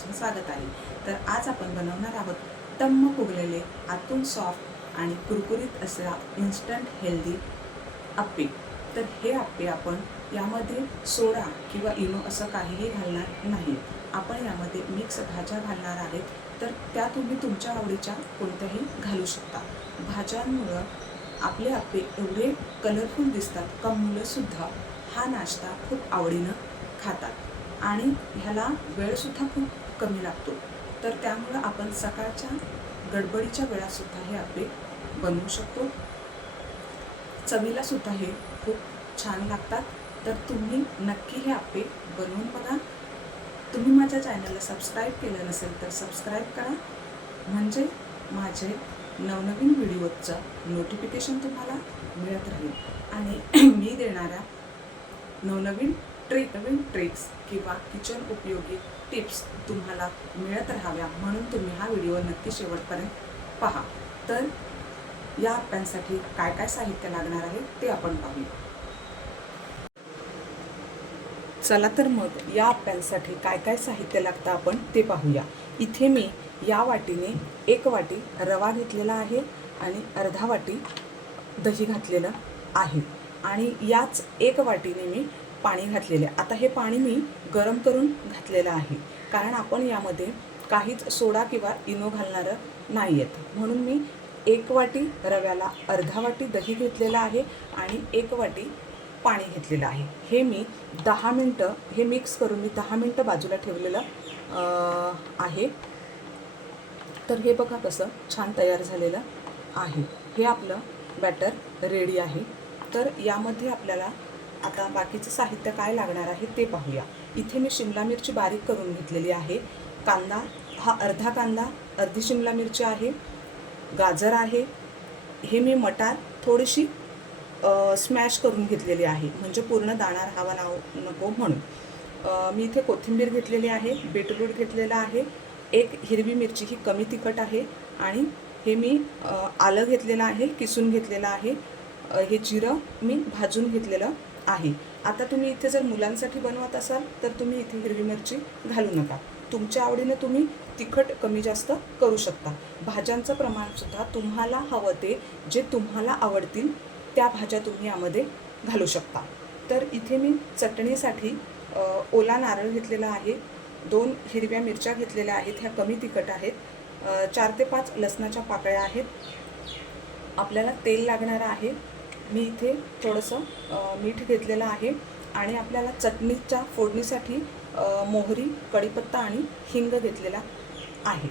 मनापासून स्वागत आहे. तर आज आपण बनवणार आहोत टम्म फुगलेले आतून सॉफ्ट आणि कुरकुरीत असा इन्स्टंट हेल्दी अप्पे तर हे अप्पे आपण यामध्ये सोडा किंवा इनो असं काहीही घालणार नाही. आपण यामध्ये मिक्स भाज्या घालणार आहेत. तर त्या तुम्ही तुमच्या आवडीच्या कोणत्याही घालू शकता. भाज्यांमुळं आपले आप्पे एवढे कलरफुल दिसतात का मुलंसुद्धा हा नाश्ता खूप आवडीनं खातात. आणि ह्याला वेळसुद्धा खूप कमी लागतो. तर त्यामुळं आपण सकाळच्या गडबडीच्या वेळासुद्धा हे आप्पे बनवू शकतो. चवीलासुद्धा हे खूप छान लागतात. तर तुम्ही नक्की हे आपे बनवून बघा. तुम्ही माझ्या चॅनलला सबस्क्राईब केलं नसेल तर सबस्क्राईब करा. म्हणजे माझे नवनवीन व्हिडिओचं नोटिफिकेशन तुम्हाला मिळत राहील. आणि मी देणाऱ्या नवनवीन ट्रिक नवीन ट्रिक्स किंवा किचन उपयोगी टिप्स तुम्हाला मिळत राहाव्या म्हणून तुम्ही हा व्हिडिओ नक्की शेवटपर्यंत पहा. तर या आप्यांसाठी काय काय साहित्य लागणार आहे ते आपण पाहूया. चला तर मग या आप्यांसाठी काय काय साहित्य लागतं आपण ते पाहूया. इथे मी या वाटीने एक वाटी रवा घेतलेला आहे आणि अर्धा वाटी दही घातलेलं आहे. आणि याच एक वाटीने मी पाणी घातलेले. आता हे पाणी मी गरम करून घातलेलं आहे. कारण आपण यामध्ये काहीच सोडा किंवा इनो घालणारं नाही आहेत. म्हणून मी एक वाटी रव्याला अर्धा वाटी दही घेतलेलं आहे आणि एक वाटी पाणी घेतलेलं आहे. हे मी दहा मिनटं हे मिक्स करून मी दहा मिनटं बाजूला ठेवलेलं आहे. तर हे बघा कसं छान तयार झालेलं आहे. हे आपलं बॅटर रेडी आहे. तर यामध्ये आपल्याला आता बाकीचं साहित्य काय लागणार आहे ते पाहूया. इथे मी शिमला मिरची बारीक करून घेतलेली आहे. कांदा हा अर्धा कांदा अर्धी शिमला मिरची आहे. गाजर आहे. हे मी मटार थोडीशी स्मॅश करून घेतलेली आहे. म्हणजे पूर्ण दाणा राहावा नाव नको म्हणून. मी इथे कोथिंबीर घेतलेली आहे. बीटरूट घेतलेला आहे. एक हिरवी मिरची ही कमी तिखट आहे. आणि हे मी आलं घेतलेलं आहे किसून घेतलेलं आहे. हे जिरं मी भाजून घेतलेलं आहे. आता तुम्ही इथे जर मुलांसाठी बनवत असाल तर तुम्ही इथे हिरवी मिरची घालू नका. तुमच्या आवडीनं तुम्ही तिखट कमी जास्त करू शकता. भाज्यांचं प्रमाणसुद्धा तुम्हाला हवं ते जे तुम्हाला आवडतील त्या भाज्या तुम्ही यामध्ये घालू शकता. तर इथे मी चटणीसाठी ओला नारळ घेतलेला आहे. दोन हिरव्या मिरच्या घेतलेल्या आहेत. ह्या कमी तिखट आहेत. चार ते पाच लसणाच्या पाकळ्या आहेत. आपल्याला तेल लागणार आहे. मी इथे थोडंसं मीठ घेतलेलं आहे आणि आपल्याला चटणीच्या फोडणीसाठी मोहरी कढीपत्ता आणि हिंग घेतलेला आहे.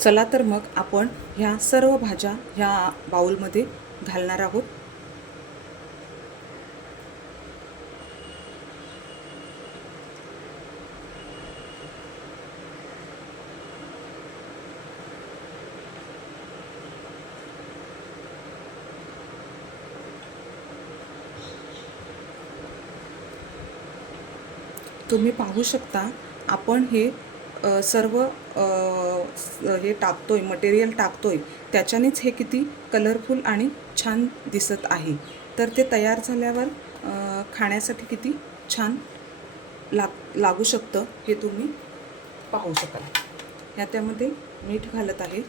चला तर मग आपण ह्या सर्व भाज्या ह्या बाऊलमध्ये घालणार आहोत. तुम्ही पाहू शकता आपण हे सर्व हे टाकतो आहे मटेरियल टाकतो आहे त्याच्यानेच हे किती कलरफुल आणि छान दिसत आहे. तर ते तयार झाल्यावर खाण्यासाठी किती छान लाग लागू शकतं हे तुम्ही पाहू शकाल. ह्या त्यामध्ये मीठ घालत आहे.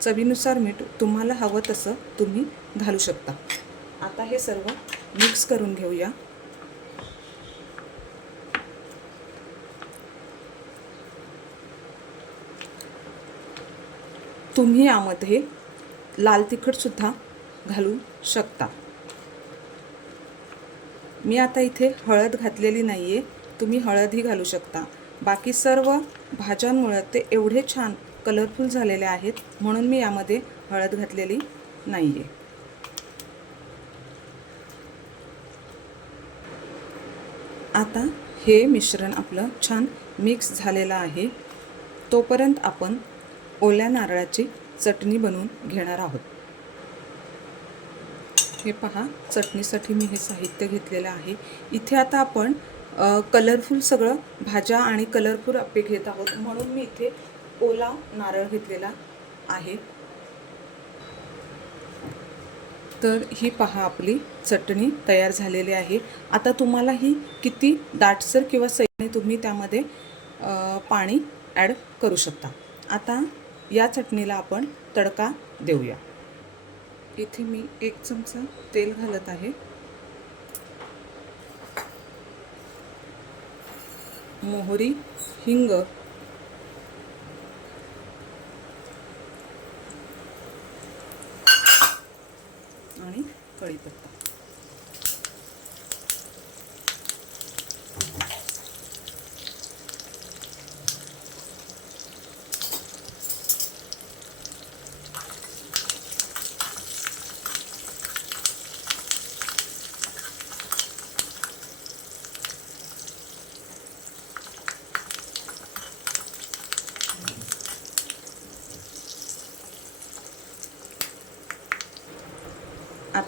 चवीनुसार मीठ तुम्हाला हवं तसं तुम्ही घालू शकता. आता हे सर्व मिक्स करून घेऊया. तुम्ही यामध्ये लाल तिखटसुद्धा घालू शकता. मी आता इथे हळद घातलेली नाही आहे तुम्ही हळदही घालू शकता. बाकी सर्व भाज्यांमुळं ते एवढे छान कलरफुल झालेले आहेत म्हणून मी यामध्ये हळद घातलेली नाही आहे आता हे मिश्रण आपलं छान मिक्स झालेलं आहे. तोपर्यंत आपण ओल्या नारळाची चटणी बनवून घेणार आहोत. हे पहा चटणीसाठी मी हे साहित्य घेतलेलं आहे. इथे आता आपण कलरफुल सगळं भाज्या आणि कलरफुल अप्पे घेत आहोत. म्हणून मी इथे ओला नारळ घेतलेला आहे. तर ही पहा आपली चटणी तयार झालेली आहे. आता तुम्हाला ही किती दाटसर किंवा सैने तुम्ही त्यामध्ये पाणी ॲड करू शकता. आता या चटणीला आपण तडका देऊया. इथे मी एक चमचा तेल घालत आहे. मोहरी हिंग आणि कढीपत्ता.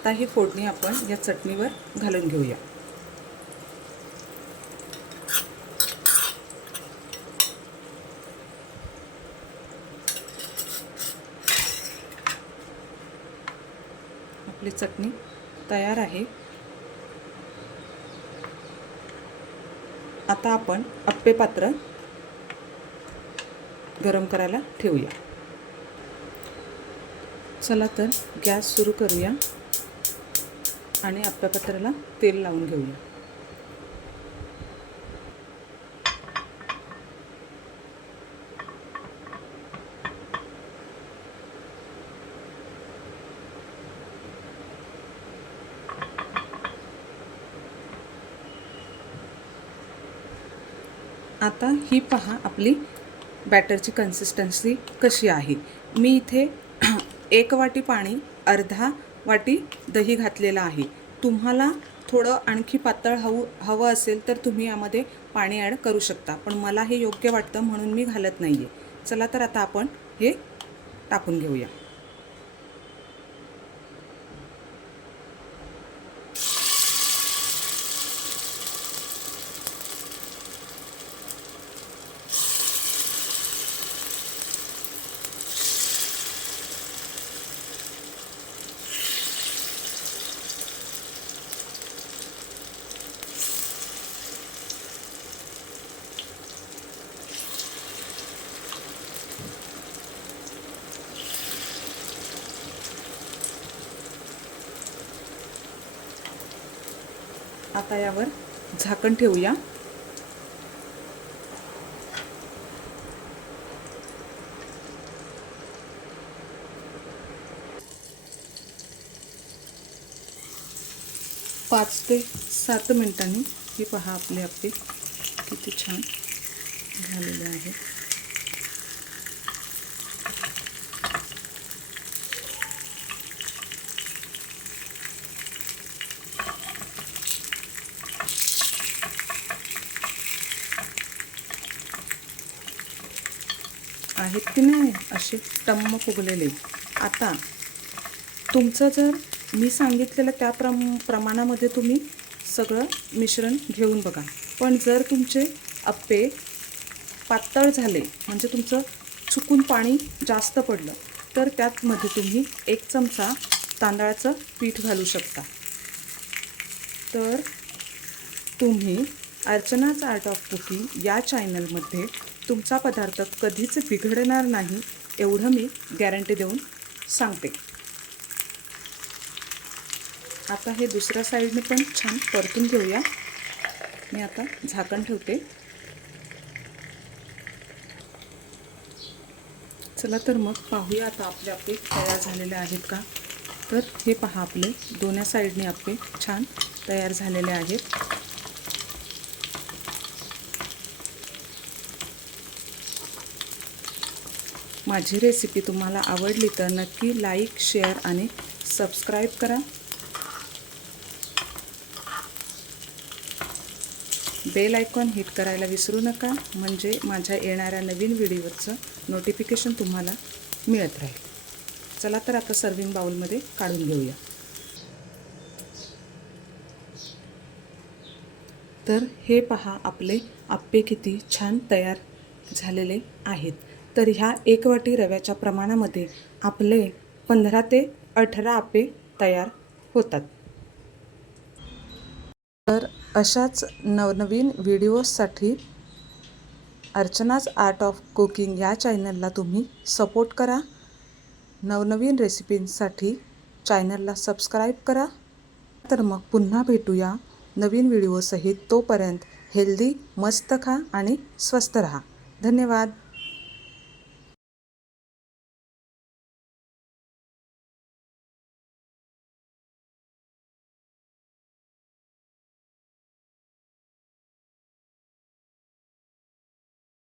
आता ही फोडणी आपण या चटणीवर घालून घेऊया. आपली चटणी तयार आहे. आता आपण अप्पे पात्र गरम करायला ठेवूया. चला तर गॅस सुरू करूया. आणि अप्प्यापात्राला तेल लावून घेऊया. आता ही पहा आपली बॅटरची कन्सिस्टन्सी कशी आहे. मी इथे एक वाटी पाणी अर्धा वाटी दही घातलेलं आहे. तुम्हाला थोडं आणखी पातळ हवं हवं असेल तर तुम्ही यामध्ये पाणी ॲड करू शकता. पण मला हे योग्य वाटतं म्हणून मी घालत नाही आहे चला तर आता आपण हे टाकून घेऊया. आता यावर झाकण ठेवूया. पाच ते सात मिनिटांनी हे पहा आपले आपले किती छान झालेले आहे आहेत की नाही असे टम्म फुगलेले. आता तुमचं जर मी सांगितलेलं त्या प्रम प्रमाणामध्ये तुम्ही सगळं मिश्रण घेऊन बघा. पण जर तुमचे अप्पे पातळ झाले म्हणजे तुमचं चुकून पाणी जास्त पडलं तर त्यातमध्ये तुम्ही एक चमचा तांदळाचं पीठ घालू शकता. तर तुम्ही अर्चनाच आर्ट ऑफ कुकिंग या चॅनलमध्ये तुमचा पदार्थ कधीच बिघडणार नाही एवढं मी गॅरंटी देऊन सांगते. आता हे दुसऱ्या साईडने पण छान परतून घेऊया. मी आता झाकण ठेवते. चला तर मग पाहूया आता आपले आपले तयार झालेले आहेत का? तर हे पहा आपले दोन्ही साईडने आपले छान तयार झालेले आहेत. माझी रेसिपी तुम्हाला आवडली तर नक्की लाईक शेअर आणि सबस्क्राईब करा. बेल आयकॉन हिट करायला विसरू नका म्हणजे माझ्या येणाऱ्या नवीन व्हिडिओचं नोटिफिकेशन तुम्हाला मिळत राहील. चला तर आता सर्विंग बाउलमध्ये काढून घेऊया. तर हे पहा आपले आप्पे किती छान तयार झालेले आहेत. तर ह्या एक वाटी रव्याच्या प्रमाणामध्ये आपले पंधरा ते अठरा आपे तयार होतात. तर अशाच नवनवीन व्हिडिओजसाठी अर्चनाज आर्ट ऑफ कुकिंग या चॅनलला तुम्ही सपोर्ट करा. नवनवीन रेसिपींसाठी चॅनलला सबस्क्राईब करा. तर मग पुन्हा भेटूया नवीन व्हिडिओसहित तोपर्यंत हेल्दी मस्त खा आणि स्वस्त रहा. धन्यवाद.